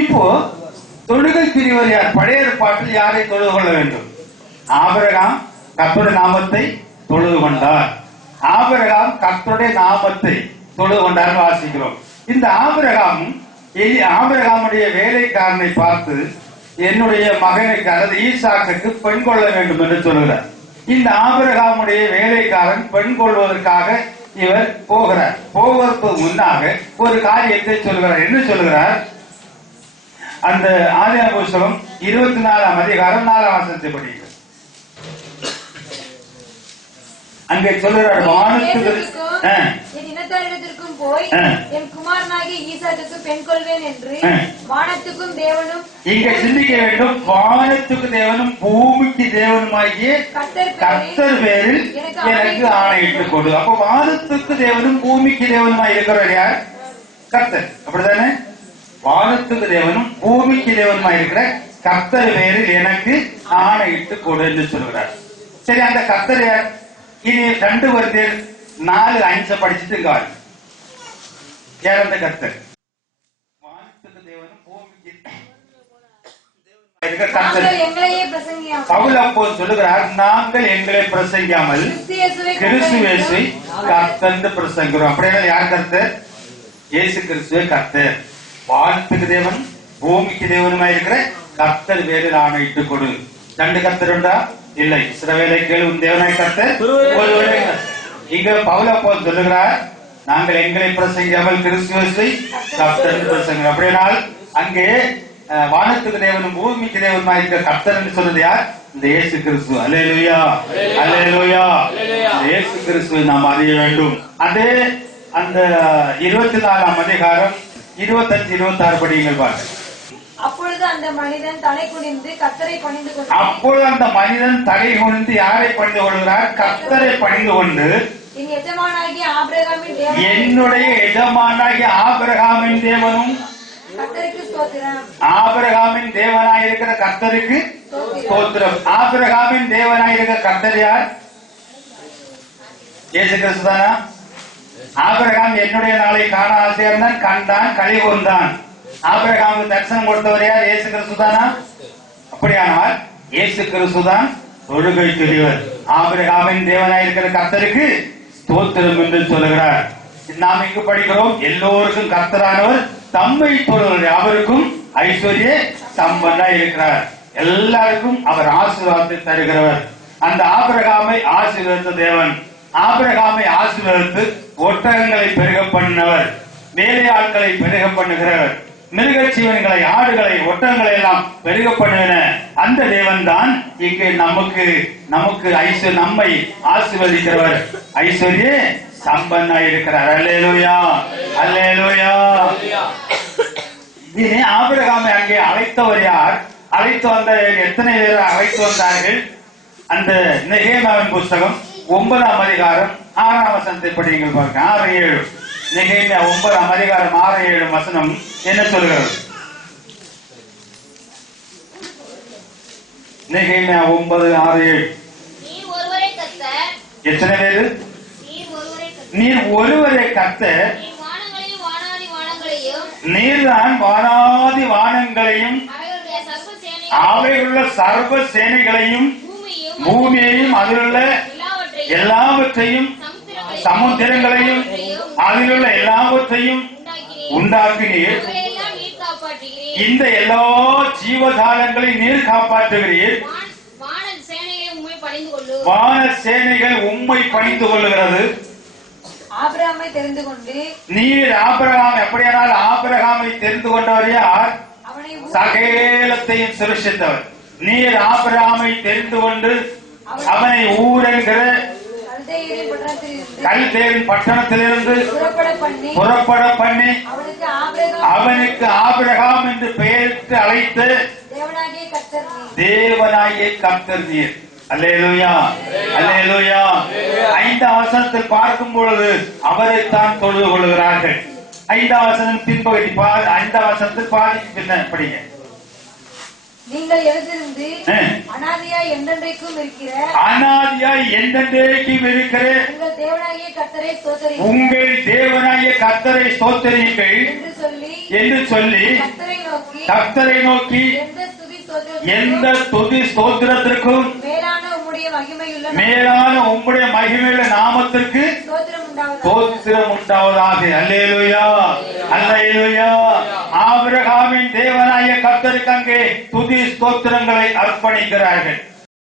இப்போ தொழுகைக்குரியவர் யார்? பழைய ஏற்பாட்டில் யாரை தொழுது கொள்ள வேண்டும்? ஆபிரகாம் கர்த்தருடைய நாமத்தை தொழுது கொண்டார். ஆபிரகாம் கர்த்தருடைய நாமத்தை தொழுது கொண்டார் வாசிக்கிறோம். இந்த ஆபிரகாமுடைய வேலைக்காரனை பார்த்து என்னுடைய மகனுக்கு அல்லது ஈசாக்குக்கு பெண் கொள்ள வேண்டும் என்று சொல்கிறார். இந்த ஆபிரகாமுடைய வேலைக்காரன் பெண் கொள்வதற்காக இவர் போகிறார். போவதற்கு முன்னாக ஒரு காரியத்தை சொல்கிறார். என்ன சொல்கிறார்? அந்த ஆதியாகம புத்தகம் 24ஆம் அதிகாரம் 4ஆம் வசனத்தை படிங்க. அங்கே சொல்கிறார், வானத்துக்கும் போய் என் குமாரனாகிய ஈசாக்குக்கு பெண் கொள்வேன் என்று வானத்துக்கும் தேவனும். இங்க சிந்திக்க வேண்டும். வானத்துக்கு தேவனும் பூமிக்கு தேவனுமாகிய கர்த்தர் பேரில் எனக்கு ஆணையிட்டு கொடு. அப்ப வானத்துக்கு தேவனும் பூமிக்கு தேவனுமாய் இருக்கிறவர் யார்? கர்த்தர். அப்படித்தானே? வானத்துக்கு தேவனும் பூமிக்கு தேவனுமாய் இருக்கிற கர்த்தர் பேரில் எனக்கு ஆணையிட்டு கொடு என்று சொல்கிறார். சரி, அந்த கர்த்தர் யார்? இனி 2 வருஷம் 4-5 படிச்சுட்டு கால் யார் அந்த கர்த்தர்? வானத்துக்கு தேவனும் பூமிக்கு பவுல் அப்போது சொல்லுகிறார், நாங்கள் எங்களை பிரசங்கியாமல் கிறிஸ்து இயேசுவை கர்த்தர் பிரசங்கிறோம். அப்படின்னா யார் கர்த்தர்? இயேசு கிறிஸ்துவே கர்த்தர். வானத்துக்கு தேவன் பூமிக்கு தேவனுமாய் இருக்கிற கர்த்தர் பேரில் ஆணையிட்டு கொடு. 2 கர்த்தர் உண்டா? இல்லை. இஸ்ரவேலை கேளு, உன் தேவனாய் கர்த்தர் ஒருவரே. இங்க பவுல் அப்போது சொல்லுகிறார், நாங்கள் எங்களை பிரசங்கியாமல் கிறிஸ்துவை கர்த்தர் பிரசங்கிறோம். அப்படினால் அங்கே வானத்துக்கு தேவனும் பூமிக்கு தேவனுமாய் இருக்கிற கர்த்தர் என்று சொன்னது யார்? இந்த இயேசு கிறிஸ்து. அல்லேலூயா, அல்லேலூயா. இயேசு கிறிஸ்துவை நாம் அறிய வேண்டும். அதே அந்த 24ஆம் அதிகாரம் 25-26 படியுங்கள் பாருங்க. அப்பொழுது அந்த மனிதன் தலை குனிந்து கர்த்தரை பணிந்து கொண்டு. அப்பொழுது அந்த மனிதன் தலை குனிந்து யாரை பணிந்து கொள்கிறார்? கர்த்தரை பணிந்து கொண்டு, என் எஜமானாகிய ஆபிரகாமின் தேவன், என்னுடைய எஜமானாகிய ஆபிரகாமின் தேவனும் கர்த்தருக்கு ஸ்தோத்திரம். ஆபிரகாமின் தேவனாய் இருக்கிற கர்த்தருக்கு ஸ்தோத்திரம். ஆபிரகாமின் தேவனாய் இருக்கிற கர்த்தர் யார்? இயேசு கிறிஸ்து தானா? ஆபிரகாம் என்னுடைய நாளை காண ஆசையா இருந்தான், கண்டான், களி கொண்டான். ஆபிரகாமுக்கு தரிசனம் கொடுத்தவர் யார்? இயேசு கிறிஸ்து தானா? அப்படியானால் இயேசு கிறிஸ்து தான் தொழுகைக்குரியவர். ஆபிரகாமின் தேவனாய் இருக்கிற கர்த்தருக்கு ஸ்தோத்திரம் என்று சொல்லுகிறார். நாம் இங்கு படிக்கிறோம், எல்லோருக்கும் கர்த்தரானவர் தம்மை தொழுகிற அவருக்கும் ஐஸ்வர்ய சம்பந்தம் இருக்கிறார். எல்லாருக்கும் அவர் ஆசீர்வாதத்தை தருகிறவர். அந்த ஆபிரகாமை ஆசீர்வதித்த தேவன், ஆபிரகாமை ஆசீர்வதித்து ஒட்டகங்களை பெருக பண்ணினவர், வேலையாட்களை பெருக பண்ணுகிறவர், மிருக ஜீவன்களை, ஆடுகளை, ஒட்டகங்களை எல்லாம் பெருக பண்ணுகிற அந்த தேவன் தான் இங்கு நமக்கு நம்மை ஆசீர்வதிக்கிறவர், ஐஸ்வர்ய சம்பன்னாய் இருக்கிறார். அல்லேலூயா, அல்லேலூயா. இனி ஆபிரகாமை அங்கே அழைத்தவர் யார்? அழைத்து வந்த எத்தனை பேர் அழைத்து வந்தார்கள்? அந்த நெகேமியாவின் புஸ்தகம் 9ஆம் அதிகாரம் 6ஆம் வசனத்தை படியுங்கள் பாருங்க. 6-7. நெகேமியா 9ஆம் அதிகாரம் 6-7 வசனம் என்ன சொல்கிறது? நெகேமியா 9:6-7. எத்தனை பேரு? நீர் ஒருவரை கர்த்தர், நீர்தான் வானாதி வானங்களையும் அவையுள்ள சர்வ சேனைகளையும் பூமியையும் அதிலுள்ள எல்லாவற்றையும் சமுத்திரங்களையும் அதிலுள்ள எல்லாவற்றையும் உண்டாக்கினீர். இந்த எல்லா ஜீவஜாலங்களையும் நீர் காப்பாற்றுகிறீர். வான சேனைகள் உம்மை பணிந்து கொள்ளுகிறது. ஆபிரகாமை தெரிந்து கொண்டு, நீர் ஆபிரகாம், எப்படியானால் ஆபிரகாமை தெரிந்து கொண்டவர் யார்? சகலத்தையும் சிருஷ்டித்தவர். நீர் ஆபிரகாமை தெரிந்து கொண்டு அவனை ஊர் என்கிற கல்தேரின் பட்டணத்திலிருந்து புறப்பட பண்ணி அவனுக்கு ஆபிரகாம் என்று பெயரிட்டு அழைத்து தேவனாகிய கர்த்தர் நீர். அல்லேலூயா, அல்லேலூயா. 5ஆம் வசனத்தில் பார்க்கும் பொழுது அவரைத்தான் தொழுது கொள்கிறார்கள். 5ஆம் வசனம் பின்பகுதி 5ஆம் வசனத்தில் பாதி படிங்க. நீங்கள் எழுந்திருந்து ஆ. அனாதையாய் என்றென்றைக்கும் இருக்கிற அனாதியாய் என்றென்றைக்கும் இருக்கிற உங்கள் தேவனாகிய கர்த்தரை ஸ்தோத்திரி உங்கள் தேவனாகிய கர்த்தரை ஸ்தோத்திரியுங்கள் என்று சொல்லி என்று சொல்லி கர்த்தரை நோக்கி எந்த ஸ்துதி எந்த ஸ்தோத்திரத்திற்கும் துதி ஸ்தோத்திரத்திற்கும் மேலான உம்முடைய மகிமையுள்ள மேலான உம்முடைய மகிமையுள்ள நாமத்திற்கு ஸ்தோத்திரம் உண்டாவதாக. ஸ்தோத்திரம் உண்டாவதாக. அல்லேலூயா, அல்லேலூயா. ஆபிரகாமின் தேவனாகிய கர்த்தருக்கு அங்கே துதி ஸ்தோத்திரங்களை அர்ப்பணிக்கிறார்கள்.